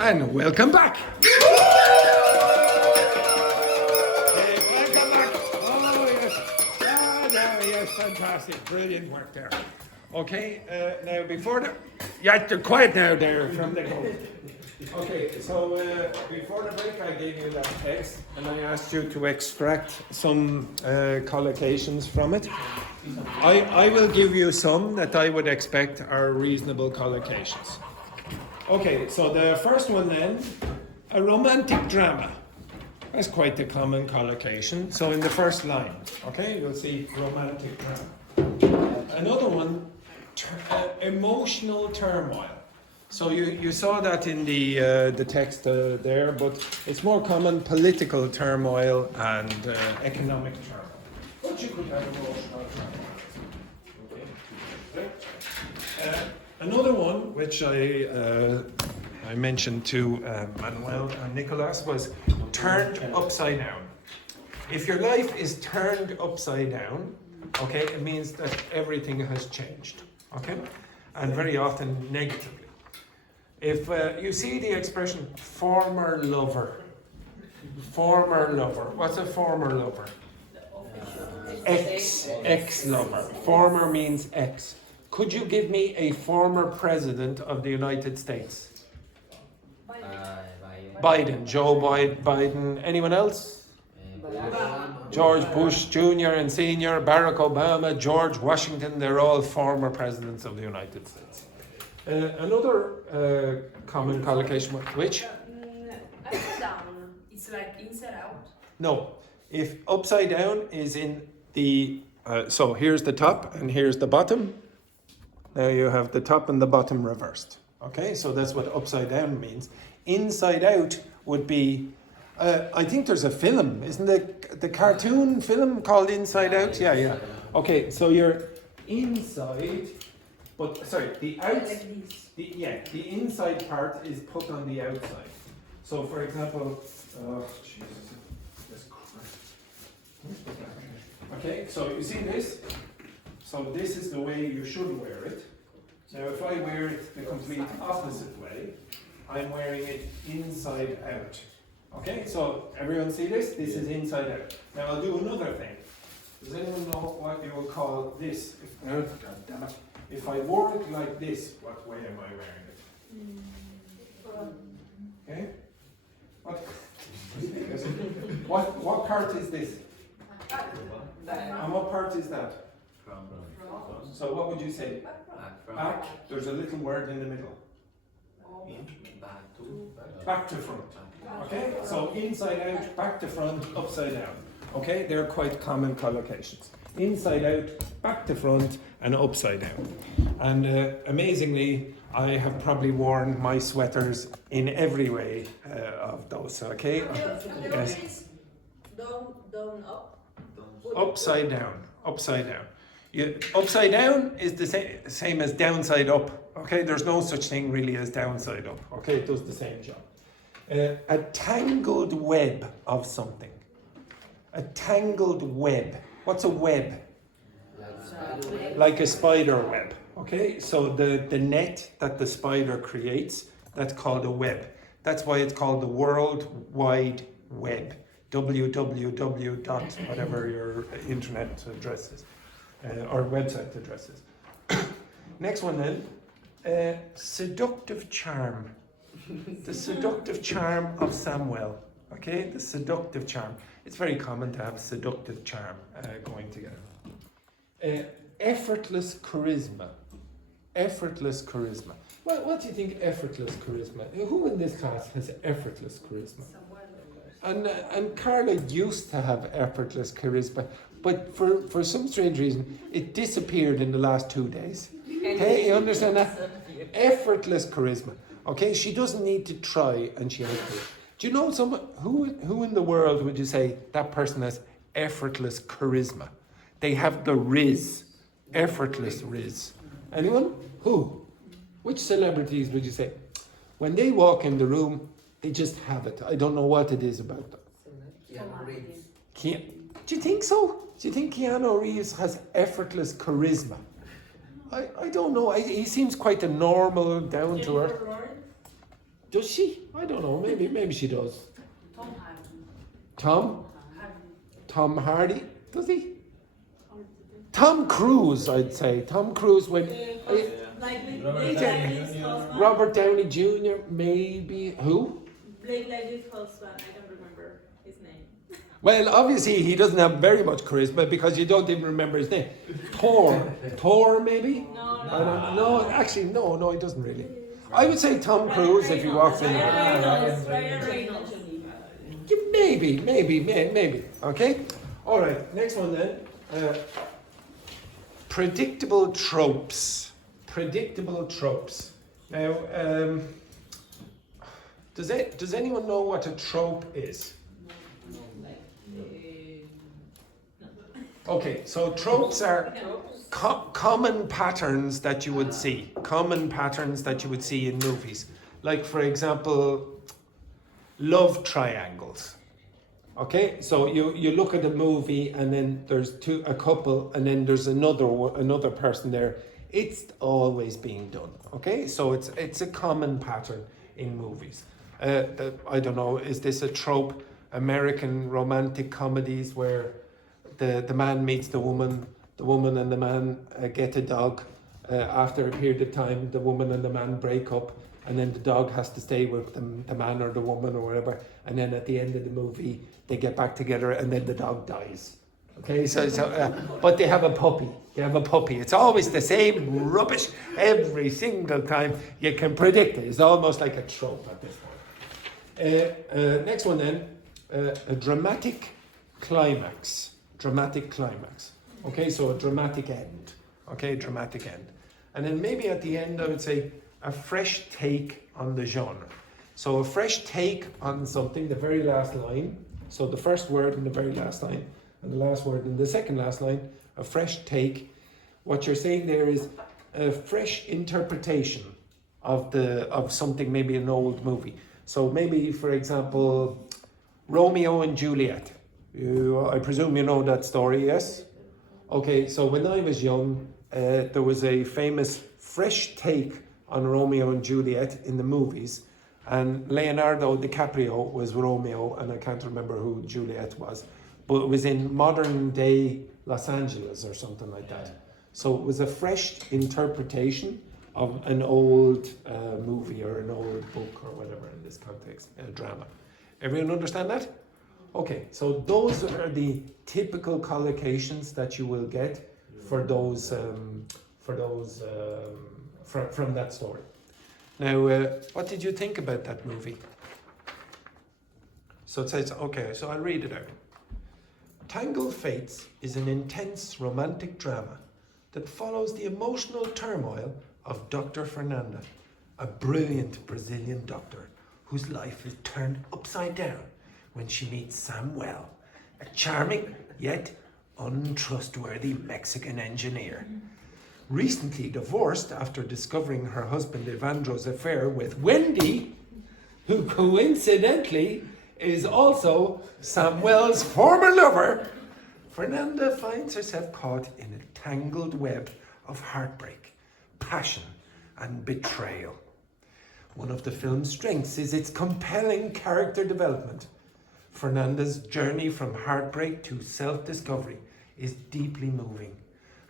And welcome back. Welcome back. Oh, yes. There, yes, fantastic. Brilliant work there. Okay, now before the... Yeah, you're quiet now there from the go. Okay, so before the break I gave you that text and I asked you to extract some collocations from it. I will give you some that I would expect are reasonable collocations. Okay, so the first one then, a romantic drama. That's quite a common collocation. So in the first line, okay, you'll see romantic drama. Another one, emotional turmoil. So you saw that in the text there, but it's more common political turmoil and economic turmoil. But you could have emotional turmoil. Okay. Another one, which I mentioned to Manuel and Nicolas, was turned upside down. If your life is turned upside down, okay, it means that everything has changed, okay, and very often negatively. If you see the expression former lover, what's a former lover? Ex-lover. Former means ex. Could you give me a former president of the United States? Biden. Joe Biden. Anyone else? George Bush Jr. and Sr., Barack Obama, George Washington, they're all former presidents of the United States. Another common collocation, which? Upside down. It's like inside out. No. If upside down is in the... so here's the top and here's the bottom. Now you have the top and the bottom reversed. Okay, so that's what upside down means. Inside out would be... I think there's a film, isn't it? The cartoon film called Inside Out? Yeah. Okay, so you're inside... But sorry, the inside part is put on the outside. So for example, oh Jesus, this crap. Okay, so you see this? So this is the way you should wear it. Now if I wear it the complete opposite way, I'm wearing it inside out. Okay, so everyone see this? This is inside out. Now I'll do another thing. Does anyone know what you will call this? God damn it. If I wore it like this, what way am I wearing it? Okay? What part is this? And what part is that? So what would you say? Back. There's a little word in the middle. Back to front. Okay? So inside out, back to front, upside down. Okay? They're quite common collocations. Inside out, back to front, and upside down. And amazingly, I have probably worn my sweaters in every way of those. Okay? Yes. Down, up. Upside down. Upside down. Upside down is the same as downside up. Okay? There's no such thing really as downside up. Okay? It does the same job. A tangled web of something. A tangled web. What's a web? Like a spider web. Okay, so the net that the spider creates, that's called a web. That's why it's called the World Wide Web. www. Whatever your internet address is, or website address is. Next one then, seductive charm. The seductive charm of Samuel. Okay, the seductive charm. It's very common to have seductive charm going together. Effortless charisma. Effortless charisma. Well, what do you think effortless charisma? Who in this class has effortless charisma? And Carla used to have effortless charisma, but for some strange reason, it disappeared in the last 2 days. Okay, you understand that? Effortless charisma. Okay, she doesn't need to try, and she has to. Do you know someone who in the world would you say that person has effortless charisma? They have the riz, effortless riz. Anyone? Who? Which celebrities would you say? When they walk in the room, they just have it. I don't know what it is about them. Do you think so? Do you think Keanu Reeves has effortless charisma? I don't know. He seems quite a normal, down to earth. Does she? I don't know. Maybe she does. Tom Hardy. Tom? Hardy. Tom Hardy? Does he? Tom Cruise, I'd say. Tom Cruise when Robert Downey Jr. Maybe who? Blake Lively's husband. I don't remember his name. Well, obviously he doesn't have very much charisma because you don't even remember his name. Thor, maybe? No, actually, no, he doesn't really. I would say Tom Cruise if he walks in. Ryan Reynolds. Maybe. Okay. All right. Next one then. Predictable tropes. Now, does anyone know what a trope is? Okay, so tropes are common patterns that you would see. Common patterns that you would see in movies. Like, for example, love triangles. Okay, so you look at a movie and then there's a couple and then there's another person there. It's always being done. Okay, so it's a common pattern in movies. I don't know, is this a trope? American romantic comedies where the man meets the woman and the man get a dog. After a period of time, the woman and the man break up, and then the dog has to stay with the man or the woman or whatever. And then at the end of the movie, they get back together, and then the dog dies. Okay, but they have a puppy. It's always the same rubbish every single time. You can predict it. It's almost like a trope at this point. Next one then, a dramatic climax. Okay, so a dramatic end. And then maybe at the end I would say a fresh take on the genre. So a fresh take on something, the very last line. So the first word in the very last line and the last word in the second last line, a fresh take. What you're saying there is a fresh interpretation of something, maybe an old movie. So maybe, for example, Romeo and Juliet. I presume you know that story, yes? Okay, so when I was young, there was a famous fresh take on Romeo and Juliet in the movies, and Leonardo DiCaprio was Romeo, and I can't remember who Juliet was, but it was in modern day Los Angeles or something like that. So it was a fresh interpretation of an old movie or an old book or whatever in this context, a drama. Everyone understand that? Okay, so those are the typical collocations that you will get for those from that story. Now, what did you think about that movie? So it says, okay, so I'll read it out. Tangled Fates is an intense romantic drama that follows the emotional turmoil of Dr. Fernanda, a brilliant Brazilian doctor whose life is turned upside down when she meets Samuel, a charming yet untrustworthy Mexican engineer. Recently divorced after discovering her husband Evandro's affair with Wendy, who coincidentally is also Samuel's former lover, Fernanda finds herself caught in a tangled web of heartbreak, passion, and betrayal. One of the film's strengths is its compelling character development. Fernanda's journey from heartbreak to self-discovery is deeply moving,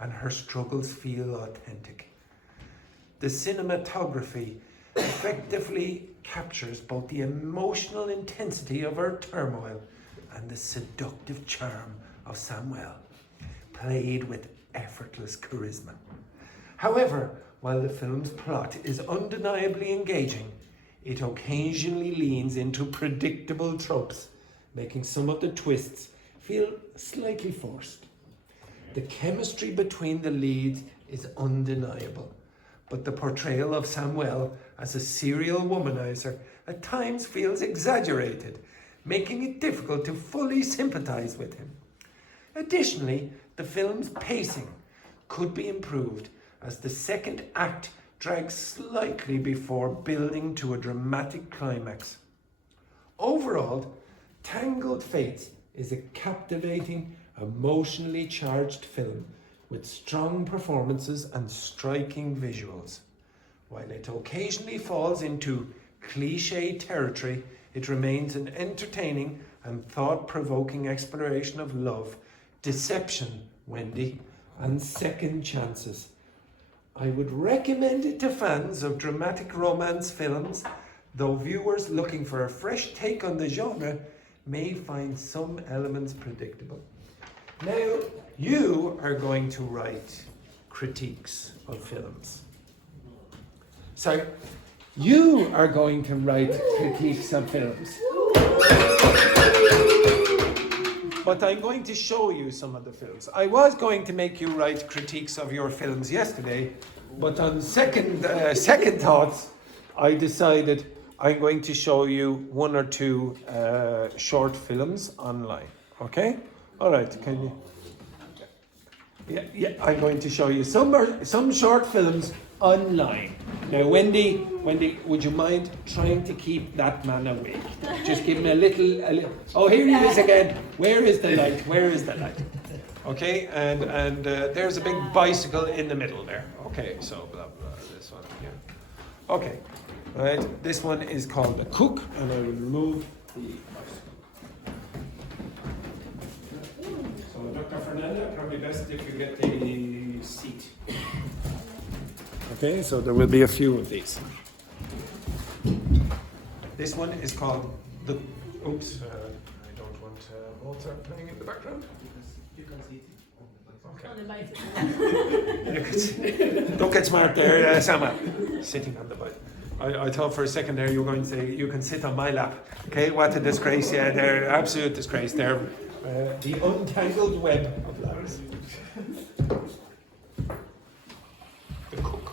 and her struggles feel authentic. The cinematography effectively captures both the emotional intensity of her turmoil and the seductive charm of Samuel, played with effortless charisma. However, while the film's plot is undeniably engaging, it occasionally leans into predictable tropes, making some of the twists feel slightly forced. The chemistry between the leads is undeniable, but the portrayal of Samuel as a serial womanizer at times feels exaggerated, making it difficult to fully sympathize with him. Additionally, the film's pacing could be improved as the second act drags slightly before building to a dramatic climax. Overall, Tangled Fates is a captivating, emotionally charged film with strong performances and striking visuals. While it occasionally falls into cliche territory, it remains an entertaining and thought-provoking exploration of love, deception, Wendy, and second chances. I would recommend it to fans of dramatic romance films, though viewers looking for a fresh take on the genre may find some elements predictable. Now, you are going to write critiques of films. So, you are going to write critiques of films. But I'm going to show you some of the films. I was going to make you write critiques of your films yesterday, but on second thoughts, I decided I'm going to show you one or two short films online. Okay? All right. Can you? Yeah. I'm going to show you some short films online. Now, Wendy, would you mind trying to keep that man awake? Just give him a little. Oh, here he is again. Where is the light? Where is the light? Okay, and there's a big bicycle in the middle there. Okay, so blah blah. This one here. Okay, right. This one is called The Cook, and I will remove the bicycle. So, Dr. Fernanda, probably best if you get the seat. Okay, so there will be a few of these. This one is called the. Oops, I don't want Mozart playing in the background. You can see Okay. on the bicycle. Don't get smart there, Samuel. Sitting on the bike. I thought for a second there you were going to say you can sit on my lap. Okay, what a disgrace! Yeah, they're absolute disgrace. They're the untangled web of lies. The Cook.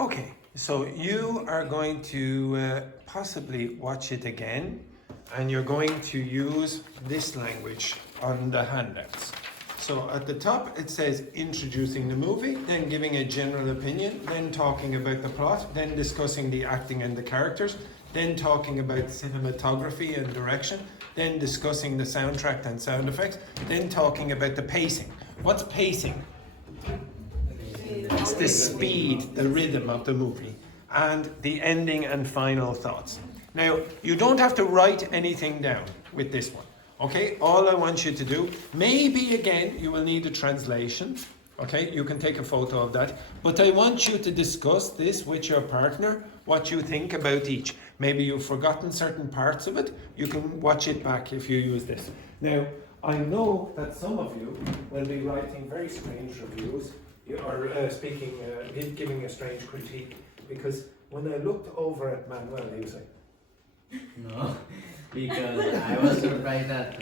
Okay, so you are going to possibly watch it again, and you're going to use this language on the handouts. So at the top it says introducing the movie, then giving a general opinion, then talking about the plot, then discussing the acting and the characters, then talking about cinematography and direction, then discussing the soundtrack and sound effects, then talking about the pacing. What's pacing? It's the speed, the rhythm of the movie, and the ending and final thoughts. Now, you don't have to write anything down with this one, okay? All I want you to do, maybe again, you will need a translation, okay? You can take a photo of that, but I want you to discuss this with your partner, what you think about each. Maybe you've forgotten certain parts of it, you can watch it back if you use this. Now, I know that some of you will be writing very strange reviews, or giving a strange critique, because when I looked over at Manuel, he was like, No, because I was surprised that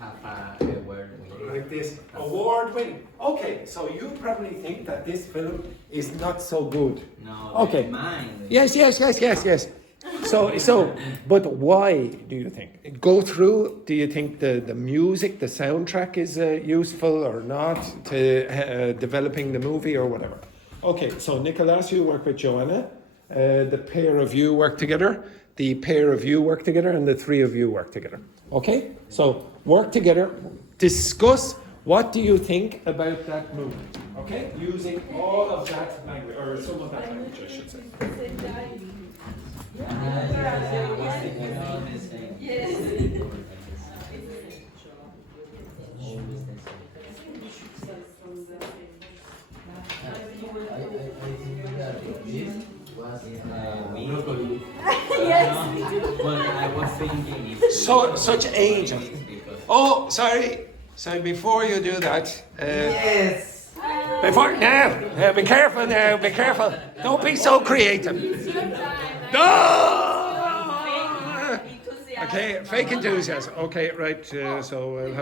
have a word like this, award winning. Okay, so you probably think that this film is not so good. No, Okay. mine. Yes. So, but why do you think? Go through, do you think the music, the soundtrack is useful or not to developing the movie or whatever? Okay, so Nicolas, you work with Joanna. The pair of you work together. The pair of you work together, and the three of you work together. Okay? So work together. Discuss what do you think about that movie. Okay? Using all of that language, or some of that language, I should say. But I was thinking if So such age. Oh, sorry. So before you do that, yes. before now, be careful now. Be careful. Don't be so creative. No. Okay, fake enthusiasm. Okay, right. So.